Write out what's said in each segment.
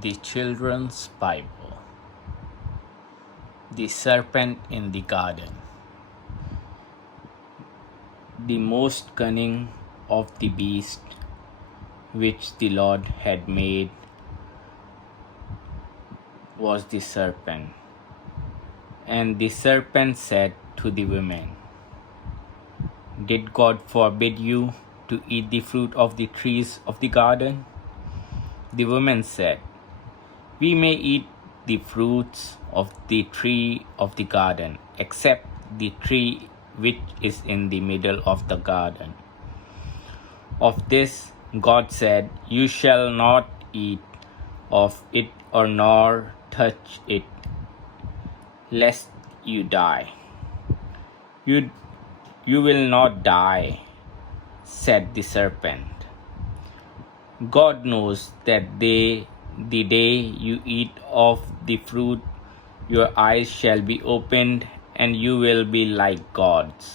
The Children's Bible. The Serpent in the Garden. The most cunning of the beasts which the Lord had made was the serpent. And the serpent said to the woman, "Did God forbid you to eat the fruit of the trees of the garden?" The woman said, "We may eat the fruits of the tree of the garden, except the tree which is in the middle of the garden. Of this God said, You shall not eat of it or nor touch it, lest you die." You will not die," said the serpent. "God knows that the day you eat of the fruit, your eyes shall be opened, and you will be like gods,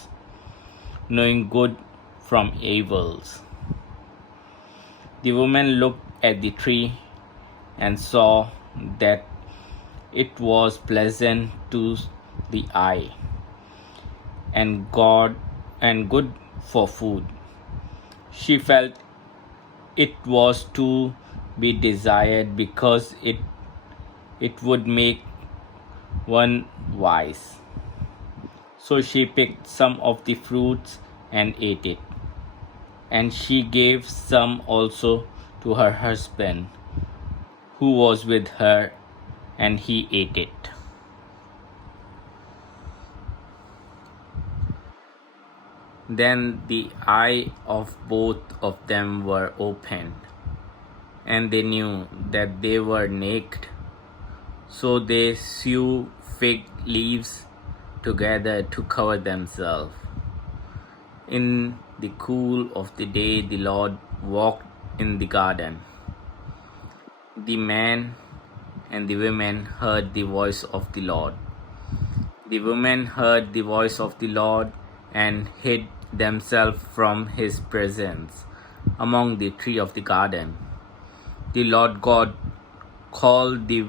knowing good from evils." The woman looked at the tree and saw that it was pleasant to the eye, and good for food. She felt it was to be desired because it would make one wise. So she picked some of the fruits and ate it. And she gave some also to her husband, who was with her, and he ate it. Then the eye of both of them were opened, and they knew that they were naked. So they sewed fig leaves together to cover themselves. In the cool of the day, the Lord walked in the garden. The man and the woman heard the voice of the Lord. The woman heard the voice of the Lord and hid themselves from his presence among the trees of the garden. The Lord God called the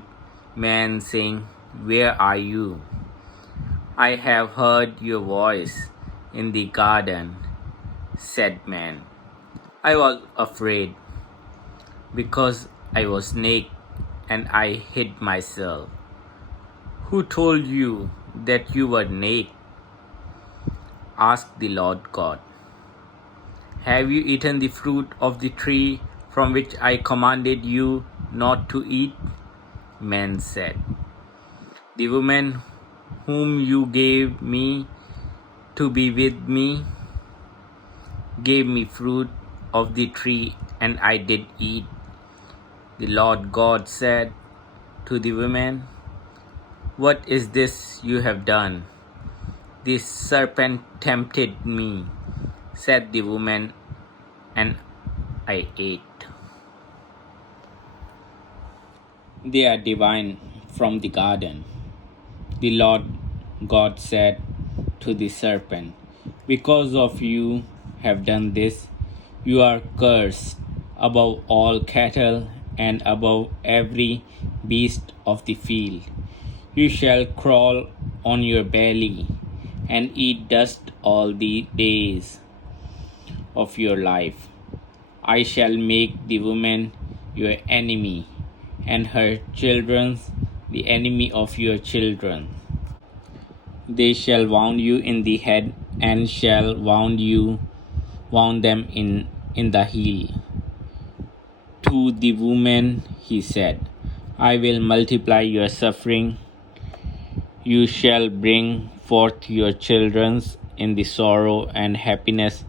man, saying, "Where are you?" "I have heard your voice in the garden," said man. "I was afraid, because I was naked, and I hid myself." "Who told you that you were naked?" asked the Lord God. "Have you eaten the fruit of the tree from which I commanded you not to eat?" Man said, "The woman whom you gave me to be with me gave me fruit of the tree, and I did eat." The Lord God said to the woman, "What is this you have done?" "The serpent tempted me," said the woman, "and I ate." They are divine from the garden. The Lord God said to the serpent, "Because of you have done this, you are cursed above all cattle and above every beast of the field. You shall crawl on your belly and eat dust all the days of your life. I shall make the woman your enemy, and her children the enemy of your children. They shall wound you in the head, and shall wound them in the heel." To the woman he said, "I will multiply your suffering. You shall bring forth your children in the sorrow and happiness,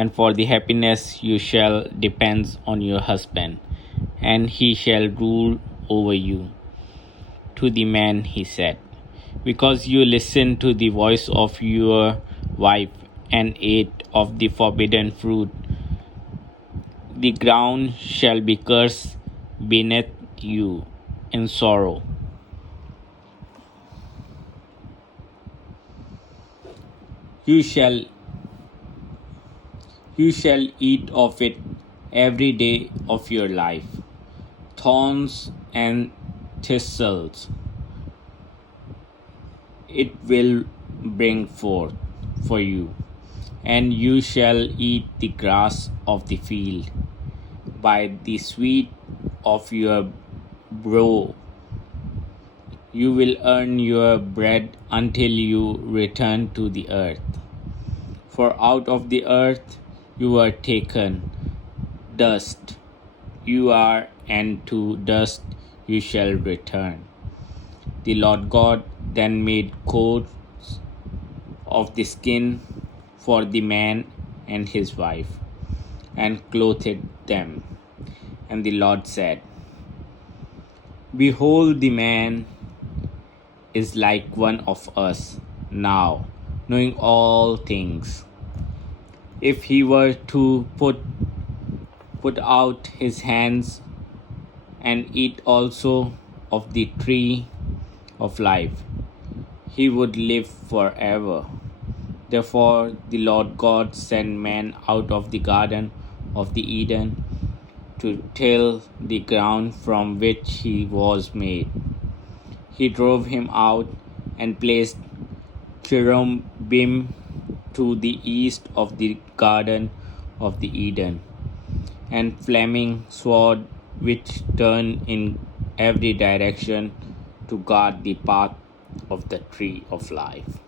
and for the happiness you shall depend on your husband, and he shall rule over you." To the man he said, "Because you listened to the voice of your wife and ate of the forbidden fruit, the ground shall be cursed beneath you in sorrow. You shall eat of it every day of your life. thorns and thistles it will bring forth for you, and you shall eat the grass of the field. By the sweat of your brow you will earn your bread until you return to the earth. For out of the earth you are taken, dust you are, and to dust you shall return. The Lord God then made coats of the skin for the man and his wife, and clothed them. And the Lord said, Behold, the man is like one of us now, knowing all things. If he were to put out his hands and eat also of the tree of life, he would live forever. Therefore the Lord God sent man out of the garden of the Eden to till the ground from which he was made. He drove him out and placed cherubim to the east of the garden of the Eden, and flaming sword which turned in every direction to guard the path of the tree of life.